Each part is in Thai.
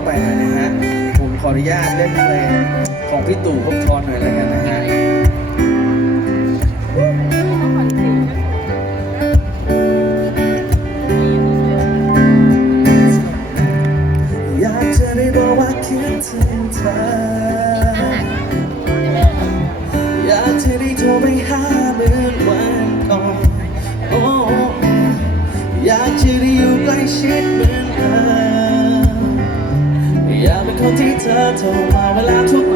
ต่อไปหน่อยนะฮะ ผมขออนุญาตเล่นเพลงของพี่ตู่พบทรหน่อยแล้วกันนะฮะอยากจะได้บอกว่าคิดถึงเธออยากจะได้โทรไปหาเหมือนวันก่อนโอ้อยากจะได้อยู่ใกล้ชิดเหมือนเดิม ที่เธอโทรมาเวลาทุก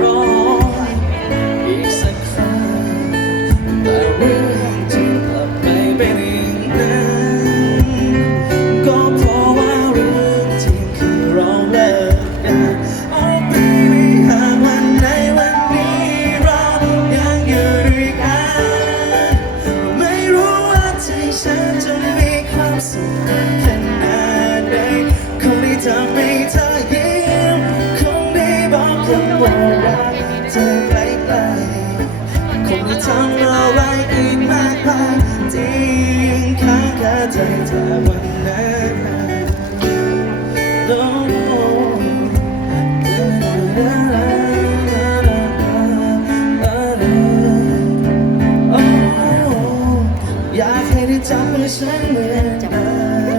ได้จับมือฉันเหมือนเดิ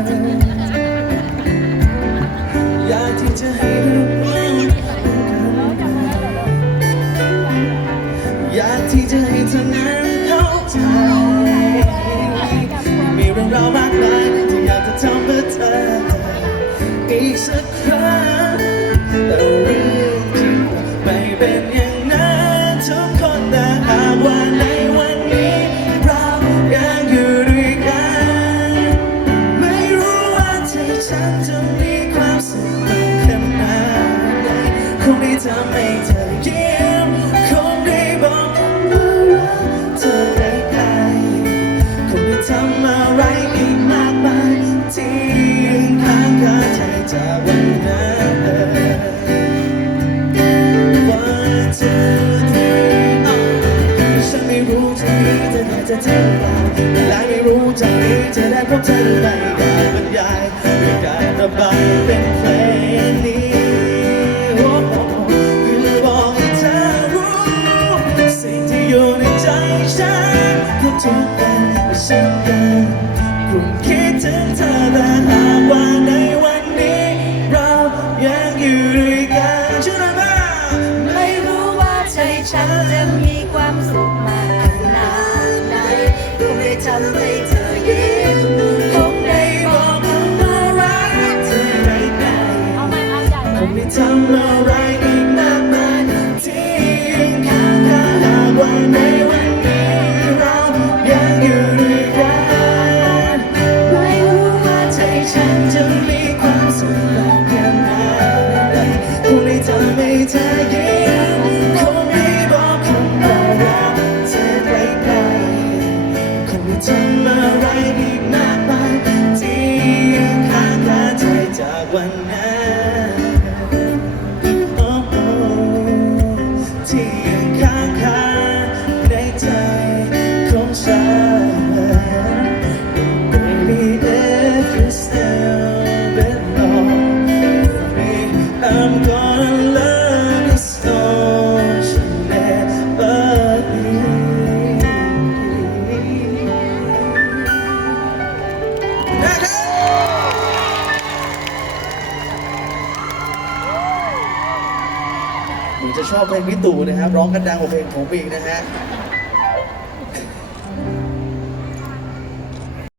มอยากที่จะให้รู้ จะเท่าไหร่และไม่รู้จะมีเธอได้พบเธอไม่ได้บรรยายด้วยการระบายเป็นเพลงนี้โอ้โหคือบอกให้เธอรู้ สิ่งที่อยู่ในใจฉันทุกๆวันฉันยังคงคิดถึงเธอแต่หากว่า ทำอะไรอีกมากมายที่ยังค้างคาหากว่าในวันนี้เรายังอยู่ด้วยกันไม่รู้ว่าใจฉันจะมีความสุขมากขนาดไหนคงได้ทำให้เธอยิ้มคงได้บอกคำว่ารักเธอใกลๆคงได้ทำอะไรอีกมากมายที่ยังค้างคาใจจากวันนั้น จะชอบเพลงพี่ตู่นะครับ ร้องกันดังกว่าเพลงผมอีกนะฮะ